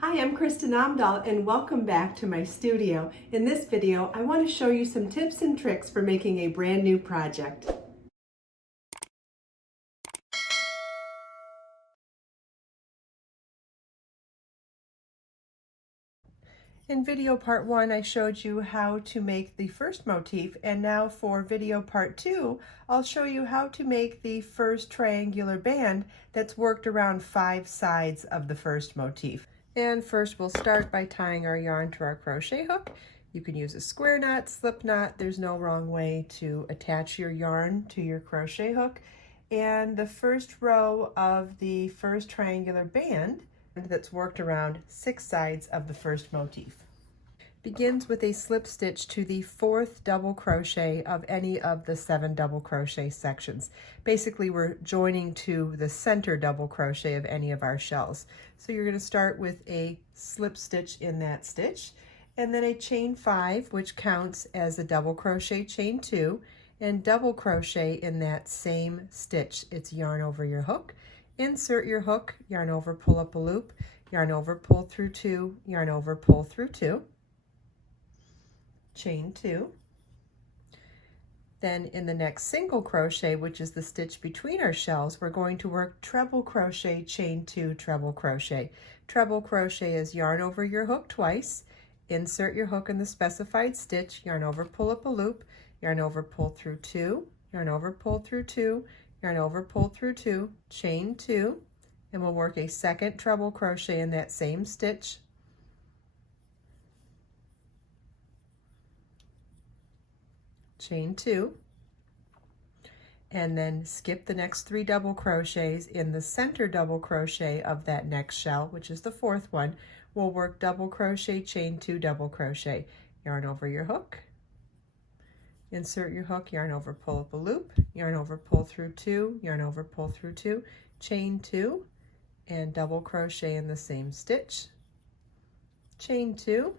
Hi, I'm Kristen Amdahl and welcome back to my studio. In this video, I want to show you some tips and tricks for making a brand new project. In video part 1, I showed you how to make the first motif, and now for video part 2, I'll show you how to make the first triangular band that's worked around 5 sides of the first motif. And first we'll start by tying our yarn to our crochet hook. You can use a square knot, slip knot, there's no wrong way to attach your yarn to your crochet hook. And the first row of the first triangular band that's worked around 6 sides of the first motif begins with a slip stitch to the 4th double crochet of any of the 7 double crochet sections. Basically, we're joining to the center double crochet of any of our shells. So you're going to start with a slip stitch in that stitch, and then a chain 5, which counts as a double crochet chain 2, and double crochet in that same stitch. It's yarn over your hook. Insert your hook, yarn over, pull up a loop, yarn over, pull through 2, yarn over, pull through 2, chain 2. Then in the next single crochet, which is the stitch between our shells, we're going to work treble crochet, chain 2, treble crochet. Treble crochet is yarn over your hook twice, insert your hook in the specified stitch, yarn over, pull up a loop, yarn over, pull through 2, yarn over, pull through 2, yarn over, pull through 2, chain 2, and we'll work a second treble crochet in that same stitch, chain 2, and then skip the next 3 double crochets in the center double crochet of that next shell, which is the 4th one. We'll work double crochet, chain 2, double crochet, yarn over your hook, insert your hook, yarn over, pull up a loop, yarn over, pull through 2, yarn over, pull through 2, chain 2, and double crochet in the same stitch, chain 2,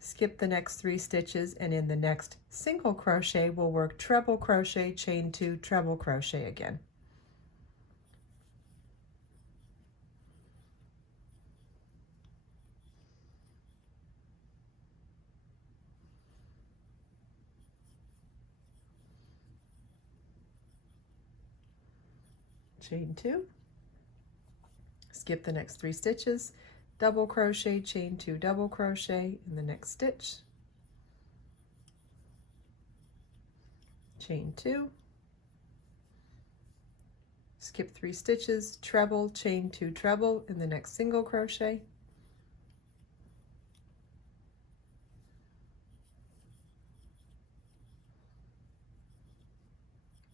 skip the next 3 stitches, and in the next single crochet we'll work treble crochet, chain 2, treble crochet again. Chain 2, skip the next 3 stitches, double crochet, chain 2, double crochet in the next stitch, chain 2, skip 3 stitches, treble, chain 2, treble in the next single crochet,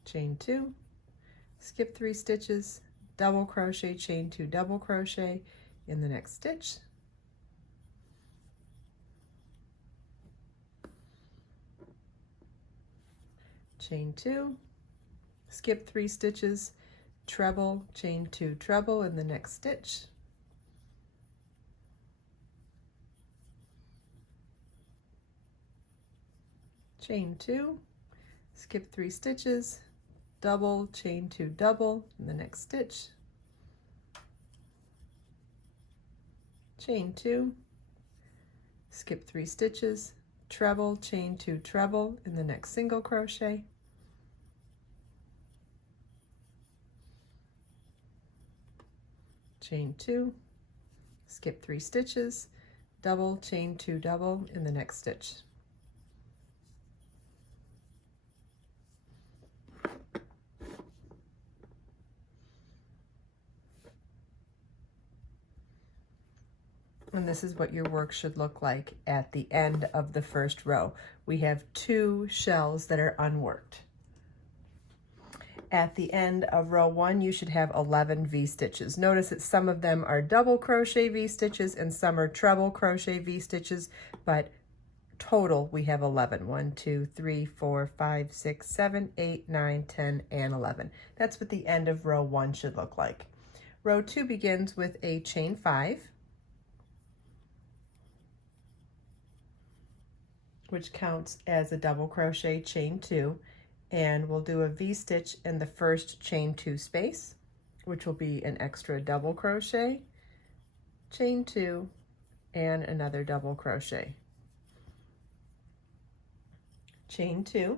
chain 2, skip 3 stitches, double crochet, chain 2, double crochet in the next stitch, chain 2, skip 3 stitches, treble, chain 2, treble in the next stitch, chain 2, skip 3 stitches, double, chain 2, double in the next stitch, chain 2, skip 3 stitches, treble, chain 2, treble in the next single crochet, chain 2, skip 3 stitches, double, chain 2, double in the next stitch. And this is what your work should look like at the end of the first row. We have 2 shells that are unworked. At the end of row 1, you should have 11 V-stitches. Notice that some of them are double crochet V-stitches and some are treble crochet V-stitches, but total we have 11. 1, 2, 3, 4, 5, 6, 7, 8, 9, 10, and 11. That's what the end of row 1 should look like. Row 2 begins with a chain 5, which counts as a double crochet, chain 2, and we'll do a V-stitch in the first chain 2 space, which will be an extra double crochet, chain 2, and another double crochet. Chain 2,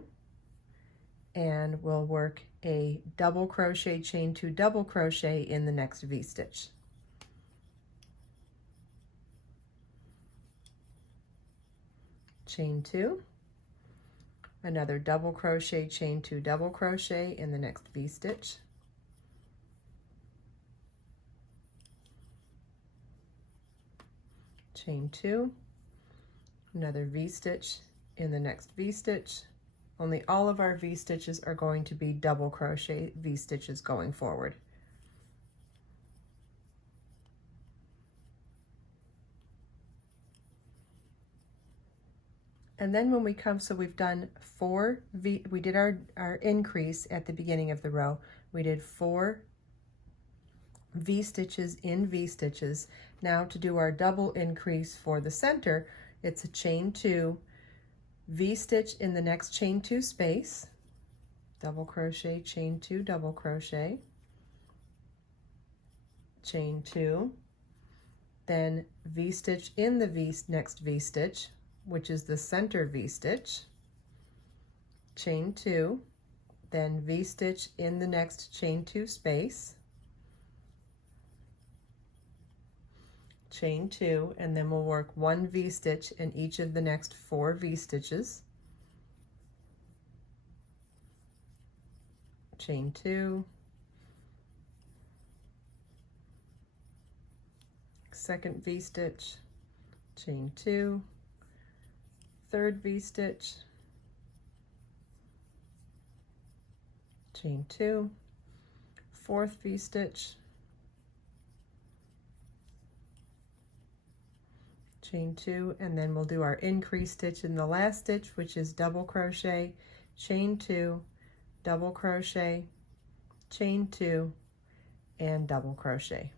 and we'll work a double crochet, chain 2, double crochet in the next V-stitch. Chain 2, another double crochet, chain 2, double crochet in the next V-stitch. Chain 2, another V-stitch in the next V-stitch. Only all of our V-stitches are going to be double crochet V-stitches going forward. And then when we come, so we've done 4 V, we did our increase at the beginning of the row. We did 4 V-stitches in V-stitches. Now to do our double increase for the center, it's a chain 2, V-stitch in the next chain 2 space, double crochet, chain 2, double crochet, chain 2, then V-stitch in the next V-stitch, which is the center V-stitch, chain 2, then V-stitch in the next chain 2 space, chain 2, and then we'll work 1 V-stitch in each of the next 4 V-stitches, chain 2, second V-stitch, chain 2, third V-stitch, chain 2, fourth V-stitch, chain 2, and then we'll do our increase stitch in the last stitch, which is double crochet, chain 2, double crochet, chain 2, and double crochet.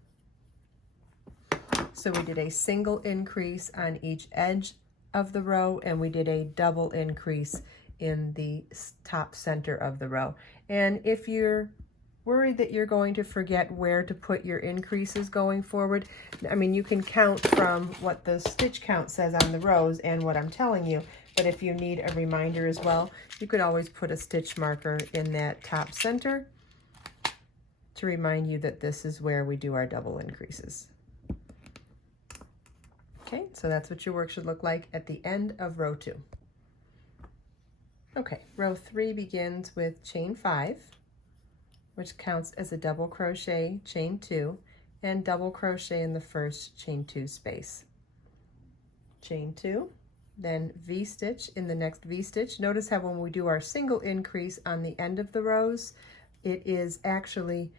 So we did a single increase on each edge of the row, and we did a double increase in the top center of the row. And if you're worried that you're going to forget where to put your increases going forward, I mean, you can count from what the stitch count says on the rows and what I'm telling you, but if you need a reminder as well, you could always put a stitch marker in that top center to remind you that this is where we do our double increases. Okay, so that's what your work should look like at the end of row 2. Okay, row 3 begins with chain 5, which counts as a double crochet, chain 2, and double crochet in the first chain 2 space. Chain 2, then V-stitch in the next V-stitch. Notice how when we do our single increase on the end of the rows, it is actually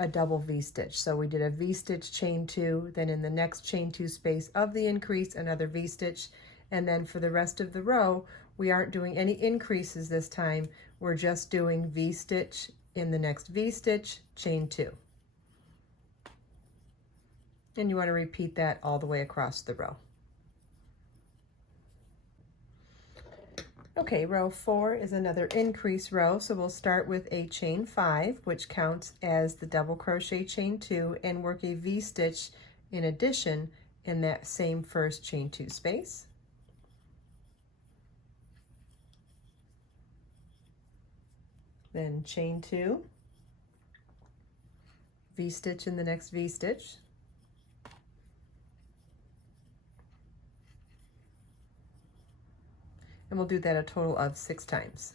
a double V-stitch. So we did a V-stitch, chain 2, then in the next chain 2 space of the increase, another V-stitch, and then for the rest of the row, we aren't doing any increases this time. We're just doing V-stitch in the next V-stitch, chain 2. And you want to repeat that all the way across the row. Okay, row 4 is another increase row, so we'll start with a chain 5, which counts as the double crochet, chain 2, and work a V-stitch in addition in that same first chain 2 space. Then chain 2, V-stitch in the next V-stitch, and we'll do that a total of 6 times.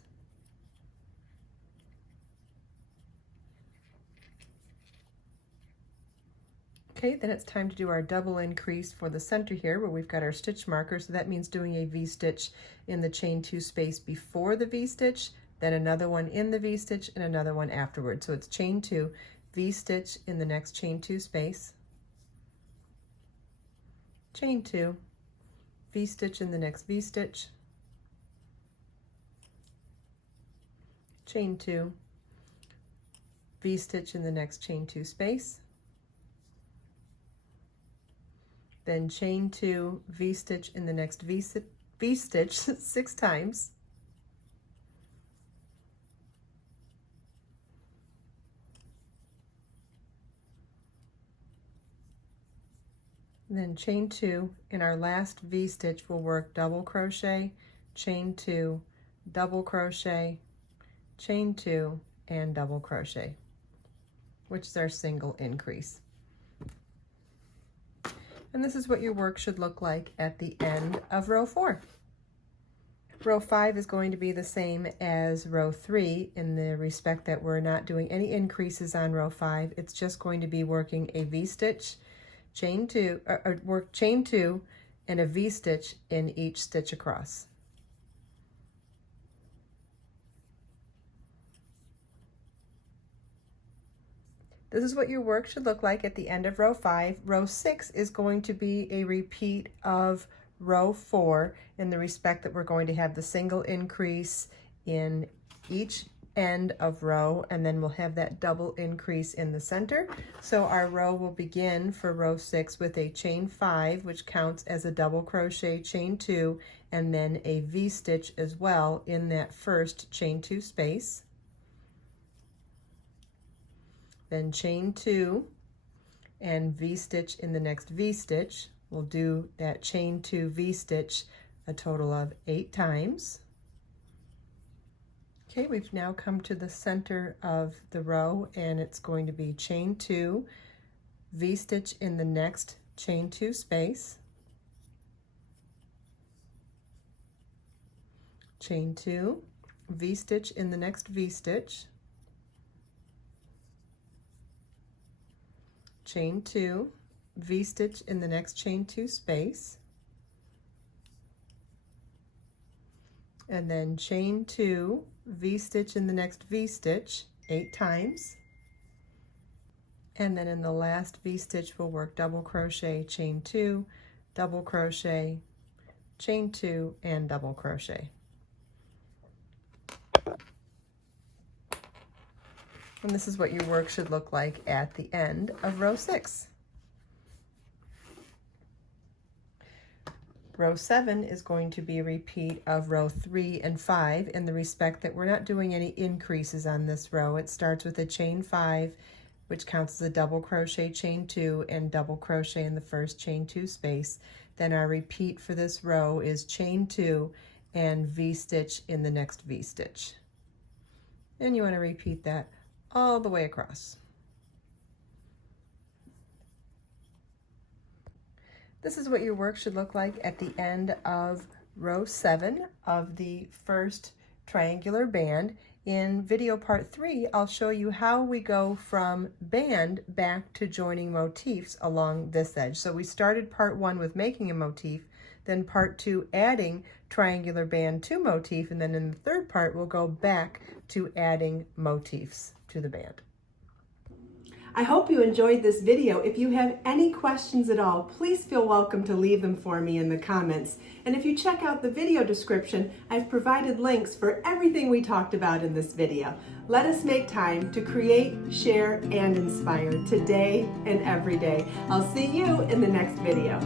Okay, then it's time to do our double increase for the center here where we've got our stitch marker, so that means doing a V-stitch in the chain 2 space before the V-stitch, then another one in the V-stitch and another one afterwards. So it's chain 2, V-stitch in the next chain 2 space, chain 2, V-stitch in the next V-stitch, chain 2, V-stitch in the next chain 2 space, then chain 2, V-stitch in the next V-stitch 6 times, And then chain 2. In our last V-stitch, we'll work double crochet, chain 2, double crochet, chain 2, and double crochet, which is our single increase. And this is what your work should look like at the end of row 4. Row 5 is going to be the same as row 3 in the respect that we're not doing any increases on row 5. It's just going to be working a V-stitch, chain 2, work chain 2 and a V-stitch in each stitch across. This is what your work should look like at the end of row 5. Row 6 is going to be a repeat of row 4 in the respect that we're going to have the single increase in each end of row, and then we'll have that double increase in the center. So our row will begin for row 6 with a chain 5, which counts as a double crochet, chain 2, and then a V-stitch as well in that first chain 2 space. Then chain 2 and V-stitch in the next V-stitch. We'll do that chain 2 V-stitch a total of 8 times. Okay, we've now come to the center of the row, and it's going to be chain 2, V-stitch in the next chain 2 space, chain 2, V-stitch in the next V-stitch, chain 2, V-stitch in the next chain 2 space, and then chain 2, V-stitch in the next V-stitch 8 times, and then in the last V-stitch we'll work double crochet, chain 2, double crochet, chain 2, and double crochet. And this is what your work should look like at the end of row 6. Row 7 is going to be a repeat of row 3 and 5 in the respect that we're not doing any increases on this row. It starts with a chain 5, which counts as a double crochet, chain 2, and double crochet in the first chain 2 space. Then our repeat for this row is chain 2 and V-stitch in the next V-stitch. And you want to repeat that all the way across. This is what your work should look like at the end of row 7 of the first triangular band. In video part 3, I'll show you how we go from band back to joining motifs along this edge. So we started part 1 with making a motif, then part 2 adding triangular band to motif, and then in the third part we'll go back to adding motifs to the band. I hope you enjoyed this video. If you have any questions at all, please feel welcome to leave them for me in the comments. And if you check out the video description, I've provided links for everything we talked about in this video. Let us make time to create, share, and inspire today and every day. I'll see you in the next video.